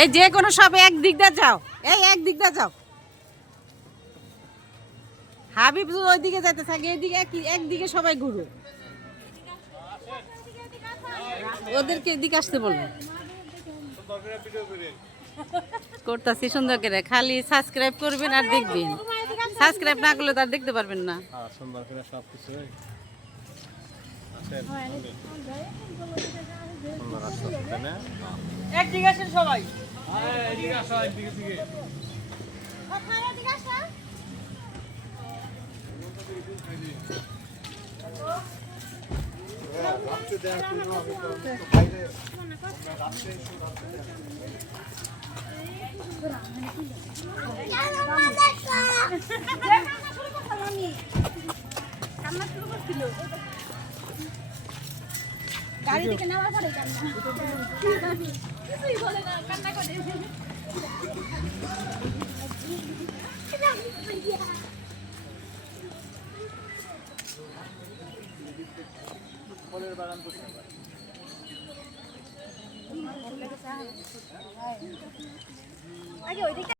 এই যে কোনো সব এক দিক দিয়ে যাও, এই এক দিক দিয়ে যাও। হাবিব ওইদিকে যেতে থাকে, এইদিকে একদিকে সবাই ঘুরো। ওদেরকে এদিকে আসতে বলবো। করতেছি সুন্দর করে, খালি সাবস্ক্রাইব করবেন আর দেখবেন। সাবস্ক্রাইব না করলে তার দেখতে পারবেন না। সুন্দর করে সবকিছু একদিকে আসেন সবাই। গাড়ি থেকে নেওয়ার পরে কান্না কিছুই বলে না, কান্না করে। ফলের বাগান করতে আগে ওইদিকে